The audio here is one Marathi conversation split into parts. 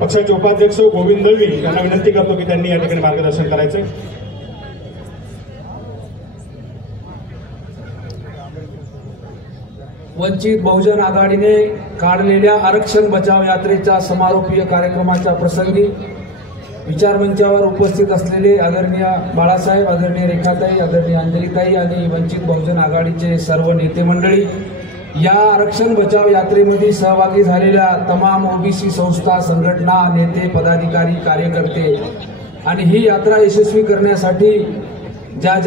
पक्षाचे उपाध्यक्ष गोविंद दळवी यांना विनंती करतो की त्यांनी या ठिकाणी मार्गदर्शन करायचे। वंचित बहुजन आघाडीने काढलेल्या आरक्षण बचाव यात्रेच्या समारोपीय कार्यक्रमाच्या प्रसंगी विचारमंचावर उपस्थित असलेले आदरणीय बाळासाहेब, आदरणीय रेखाताई, आदरणीय अंजलीताई आणि वंचित बहुजन आघाडीचे सर्व नेते मंडळी, या आरक्षण बचाव यात्रेमध्ये सहभागी झालेल्या तमाम ओबीसी संस्था, संघटना, नेते, पदाधिकारी, कार्यकर्ते आणि ही यात्रा यशस्वी करण्यासाठी ज्या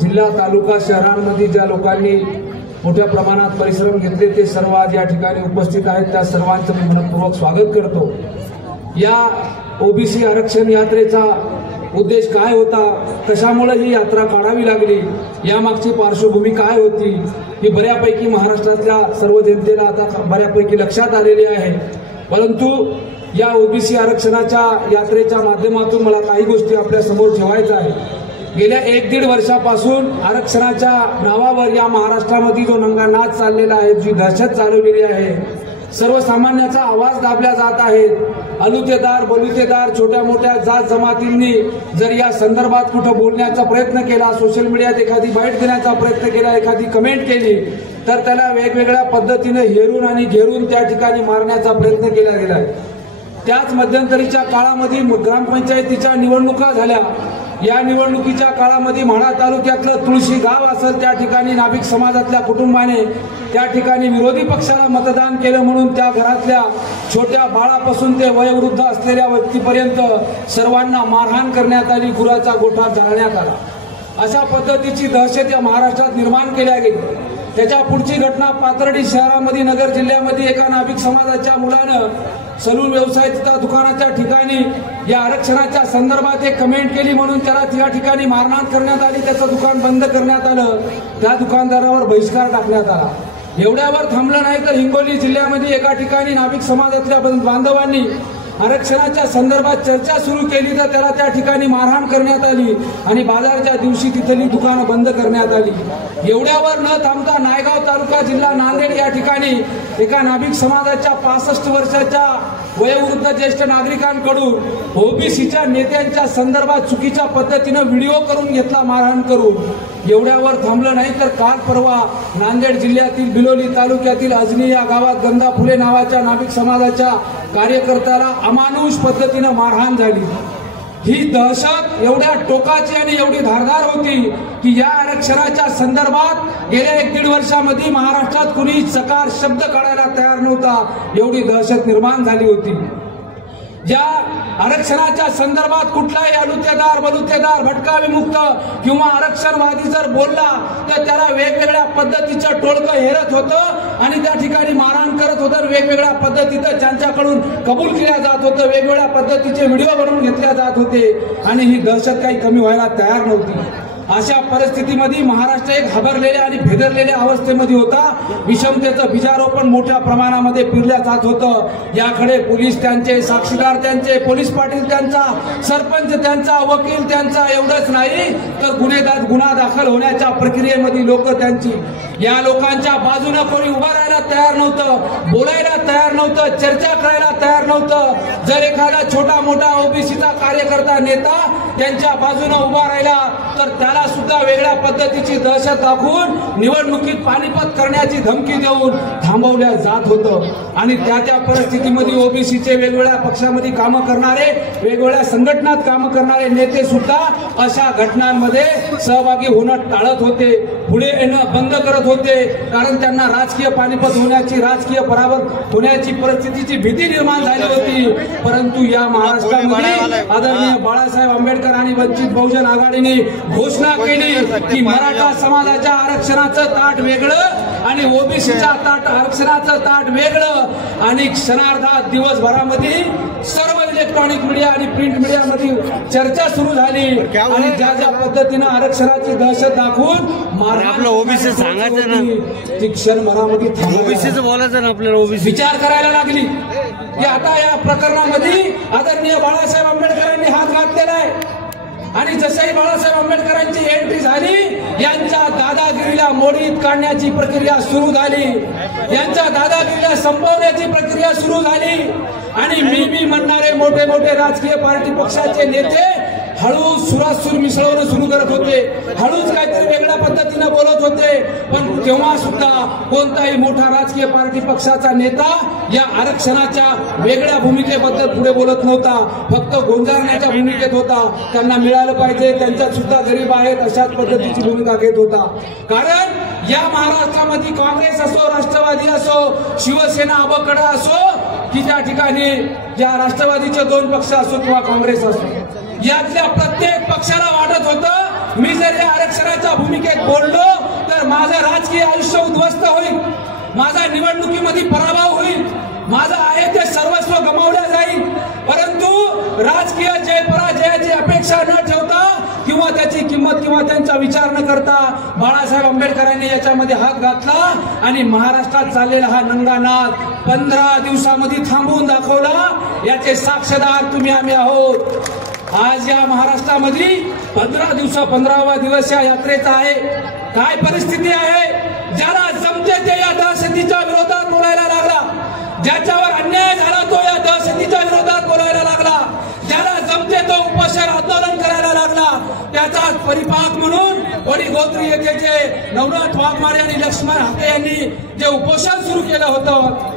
जिल्हा, तालुका, शहरांमध्ये ज्या लोकांनी मोठ्या प्रमाणात परिश्रम घेतले ते सर्व आज या ठिकाणी उपस्थित आहेत। त्या सर्वांचं मी मनपूर्वक स्वागत करतो। या ओबीसी आरक्षण यात्रेचा उद्देश काय होता, कशामुळे ही यात्रा काढावी लागली, यामागची पार्श्वभूमी काय होती, ही बऱ्यापैकी महाराष्ट्रातल्या सर्व जनतेला आता बऱ्यापैकी लक्षात आलेली आहे। परंतु या ओबीसी आरक्षणाच्या यात्रेच्या माध्यमातून मला काही गोष्टी आपल्या समोर ठेवायच्या आहे। गेल्या 1-1.5 वर्षापासून आरक्षणाच्या नावावर या महाराष्ट्रामध्ये जो नंगानाच चाललेला आहे, जी दहशत चालवलेली आहे, सर्वसामान्याचा आवाज दाबला जात आहे। अलुतेदार, बलुतेदार, छोट्या मोठ्या जात जमातींनी जर या संदर्भात कुठं बोलण्याचा प्रयत्न केला, सोशल मीडियात एखादी बाईट देण्याचा प्रयत्न केला, एखादी कमेंट केली, तर त्याला वेगवेगळ्या पद्धतीने हेरून आणि घेरून त्या ठिकाणी मारण्याचा प्रयत्न केला गेला आहे। त्याच मध्यंतरीच्या काळामध्ये ग्रामपंचायतीच्या निवडणुका झाल्या। या निवडणुकीच्या काळामध्ये म्हाडा तालुक्यातलं तुळशी गाव असेल, त्या ठिकाणी नाभिक समाजातल्या कुटुंबाने त्या ठिकाणी विरोधी पक्षाला मतदान केलं म्हणून त्या घरातल्या छोट्या बाळापासून ते वयोवृद्ध असलेल्या व्यक्तीपर्यंत सर्वांना मारहाण करण्यात आली, गुराचा गोठा जाळण्यात आला। अशा पद्धतीची दहशत या महाराष्ट्रात निर्माण केल्या गेली। त्याच्या पुढची घटना पाथर्डी शहरामध्ये, नगर जिल्ह्यामध्ये एका नाभिक समाजाच्या मुलानं सलून व्यवसायाच्या दुकानाच्या ठिकाणी या आरक्षणाच्या संदर्भात एक कमेंट केली म्हणून त्याला त्या ठिकाणी मारहाण करण्यात आली, त्याचं दुकान बंद करण्यात आलं, त्या दुकानदारावर बहिष्कार टाकण्यात आला। एवढ्यावर थांबलं नाही तर हिंगोली जिल्ह्यामध्ये एका ठिकाणी नाभिक समाजातल्या बांधवांनी आरक्षणाच्या संदर्भात चर्चा सुरू केली तर त्याला त्या ठिकाणी मारहाण करण्यात आली आणि बाजारच्या दिवशी तिथली दुकानं बंद करण्यात आली। एवढ्यावर न थांबता नायगाव तालुका, जिल्हा नांदेड या ठिकाणी एका नाभिक समाजाच्या 65 वर्षाच्या वयोवृद्ध ज्येष्ठ नागरिकांकडून ओबीसीच्या नेत्यांच्या संदर्भात चुकीच्या पद्धतीने व्हिडिओ करून घेतला, मारहाण करून। एवढ्यावर थांबलं नाही तर काल परवा नांदेड जिल्ह्यातील बिलोली तालुक्यातील अजनी या गावात गंगा फुले नावाच्या नाभिक समाजाच्या कार्यकर्त्याला अमानुष पद्धतीने मारहाण झाली। ही दहशत एवढ्या टोकाची आणि एवढी धारदार होती की या आरक्षणाच्या संदर्भात गेल्या 1-1.5 वर्षामध्ये महाराष्ट्रात कुणी चकार शब्द काढायला तयार नव्हता, एवढी दहशत निर्माण झाली होती। ज्या आरक्षणाच्या संदर्भात कुठलाही अलुतेदार, बलुतेदार, भटका विमुक्त किंवा आरक्षणवादी जर बोलला तर त्याला वेगवेगळ्या पद्धतीचं टोळकं हेरत होतं आणि त्या ठिकाणी मारहाण करत होतं, वेगवेगळ्या पद्धतीचं त्यांच्याकडून कबूल केल्या जात होतं, वेगवेगळ्या पद्धतीचे व्हिडिओ बनवून घेतल्या जात होते आणि ही दहशत काही कमी व्हायला तयार नव्हती। अशा परिस्थितीमध्ये महाराष्ट्र एक हादरलेल्या आणि भेदरलेल्या अवस्थेमध्ये होता। विषमतेचं बीजारोपण मोठ्या प्रमाणामध्ये पेरल्या जात होतं। याकडे पोलीस त्यांचे, साक्षीदार त्यांचे, पोलीस पाटील त्यांचा, सरपंच त्यांचा, वकील त्यांचा, एवढंच नाही तर गुन्हा दाखल होण्याच्या प्रक्रियेमध्ये लोक त्यांची। या लोकांच्या बाजूने कोणी उभा राहायला तयार नव्हतं, बोलायला तयार नव्हतं, चर्चा करायला तयार नव्हतं। जर एखादा छोटा मोठा ओबीसीचा कार्यकर्ता, नेता त्यांच्या बाजूने उभा राहिला तर त्याला सुद्धा वेगळ्या पद्धतीची दहशत दाखवून निवडणुकीत पानिपत करण्याची धमकी देऊन थांबवल्या जात होतं। आणि त्या परिस्थितीमध्ये ओबीसीचे वेगवेगळ्या पक्षामध्ये कामं करणारे, वेगवेगळ्या संघटनात कामं करणारे नेते सुद्धा अशा घटनांमध्ये सहभागी होणं टाळत होते, पुढे येणं बंद करत होते, कारण त्यांना राजकीय पानिपत होण्याची, राजकीय पराभूत होण्याची परिस्थितीची भीती निर्माण झाली होती। परंतु या महाराष्ट्रामध्ये आदरणीय बाळासाहेब आंबेडकर आणि वंचित बहुजन आघाडीने घोषणा केली की मराठा समाजाच्या आरक्षणाचं ताट वेगळं आणि ओबीसीच्या आरक्षणाचं ताट वेगळं। आणि क्षणार्धात दिवसभरामध्ये सर्व इलेक्ट्रॉनिक मीडिया आणि प्रिंट मीडियामध्ये चर्चा सुरू झाली आणि ज्या पद्धतीनं आरक्षणाची दहशत दाखवून आपलं ओबीसी सांगायचं ना, ती क्षणभरामध्ये ओबीसीचं बोलायचं ना, आपल्याला ओबीसी विचार करायला लागली की आता या प्रकरणामध्ये आदरणीय बाळासाहेब आंबेडकरांनी हात घातलेला आहे। आणि जसंही बाळासाहेब आंबेडकरांची एंट्री झाली, यांच्या दादागिरीला मोडीत काढण्याची प्रक्रिया सुरू झाली, यांच्या दादागिरीला संपवण्याची प्रक्रिया सुरू झाली। आणि मी मोठे मोठे राजकीय पार्टी पक्षाचे नेते हळूच सुरासूर मिसळवणं सुरू करत होते, हळूच काहीतरी वेगळ्या पद्धतीने बोलत होते. पण तेव्हा सुद्धा कोणताही मोठा राजकीय पार्टी पक्षाचा नेता या आरक्षणाच्या वेगळ्या भूमिकेबद्दल पुढे बोलत नव्हता, फक्त गोंजारण्याच्या भूमिकेत होता. त्यांना मिळालं पाहिजे, त्यांच्यात सुद्धा गरीब आहेत अशाच पद्धतीची भूमिका घेत होता. कारण या महाराष्ट्रामध्ये काँग्रेस असो, राष्ट्रवादी असो, शिवसेना अबकडा असो, की त्या ठिकाणी या राष्ट्रवादीचे 2 पक्ष असो किंवा काँग्रेस असो, यातल्या प्रत्येक पक्षाला वाटत होतं मी जर या आरक्षणाच्या भूमिकेत बोललो तर माझं राजकीय आयुष्य उद्ध्वस्त होईल, माझा निवडणुकीमध्ये पराभव होईल, माझं आहे ते सर्वस्व गमावलं जाईल. परंतु राजकीय जय पराजयाची अपेक्षा न ठेवता किंवा त्याची किंमत किंवा त्यांचा विचार न करता बाळासाहेब आंबेडकरांनी याच्यामध्ये हात घातला आणि महाराष्ट्रात चाललेला हा नंगानाद 15 दिवसामध्ये थांबवून दाखवला. याचे साक्षीदार तुम्ही आम्ही आहोत. आज या महाराष्ट्रामध्ये 15वा दिवस या यात्रेचा आहे. काय परिस्थिती आहे? ज्याला जमते ते या दहशतीच्या विरोधात बोलायला लागला, ज्याच्यावर अन्याय झाला तो या दहशतीच्या विरोधात बोलायला लागला, ज्याला जमते तो उपोषण आंदोलन करायला लागला. त्याचाच परिपाक म्हणून वडीगोद्री येथे जे नवनाथ वाघमारे आणि लक्ष्मण हाते यांनी जे उपोषण सुरू केलं होतं,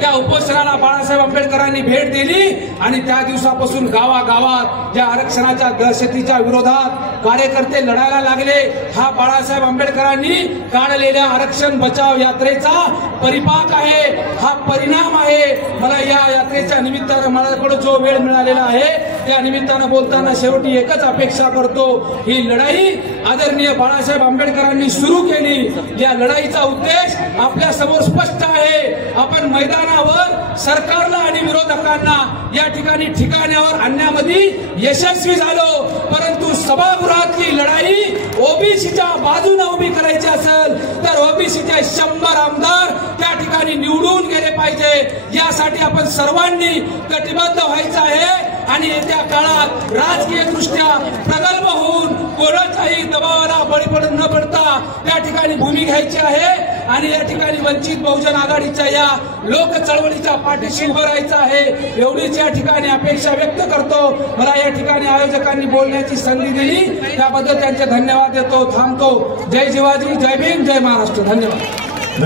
त्या उपोषणाला बाळासाहेब आंबेडकरांनी भेट दिली आणि त्या दिवसापासून गावागावात या आरक्षणाच्या दहशतीच्या विरोधात कार्यकर्ते लढायला लागले. हा बाळासाहेब आंबेडकरांनी काढलेल्या आरक्षण बचाव यात्रेचा परिपाक आहे, हा परिणाम आहे. मला या यात्रेच्या निमित्तानं माझ्याकडे जो वेळ मिळालेला आहे त्या निमित्तानं बोलताना शेवटी एकच अपेक्षा करतो, ही लढाई आदरणीय बाळासाहेब आंबेडकरांनी सुरू केली. या लढाईचा उद्देश आपल्या समोर स्पष्ट आहे. आपण मैदानावर सरकारला आणि विरोधकांना या ठिकाणी ठिकाण्यावर आणण्यामध्ये यशस्वी झालो, परंतु सभागृहातली लढाई ओबीसीच्या बाजूने उभी करायची असेल तर ओबीसीचे 100 आमदार त्या ठिकाणी निवडून गेले पाहिजे. यासाठी आपण सर्वांनी कटिबद्ध व्हायचं आहे आणि येत्या काळात राजकीय दृष्ट्या प्रगल्भ होऊन कोणाच्याही दबावाला बळी पडून न पडता त्या ठिकाणी भूमी घ्यायची आहे आणि या ठिकाणी वंचित बहुजन आघाडीच्या या लोक चळवळीच्या पाठीशी उभं राहायचं आहे. एवढीच या ठिकाणी अपेक्षा व्यक्त करतो. मला या ठिकाणी आयोजकांनी बोलण्याची संधी दिली त्याबद्दल त्यांचे धन्यवाद देतो. थांबतो. जय शिवाजी, जय भीम, जय महाराष्ट्र. धन्यवाद.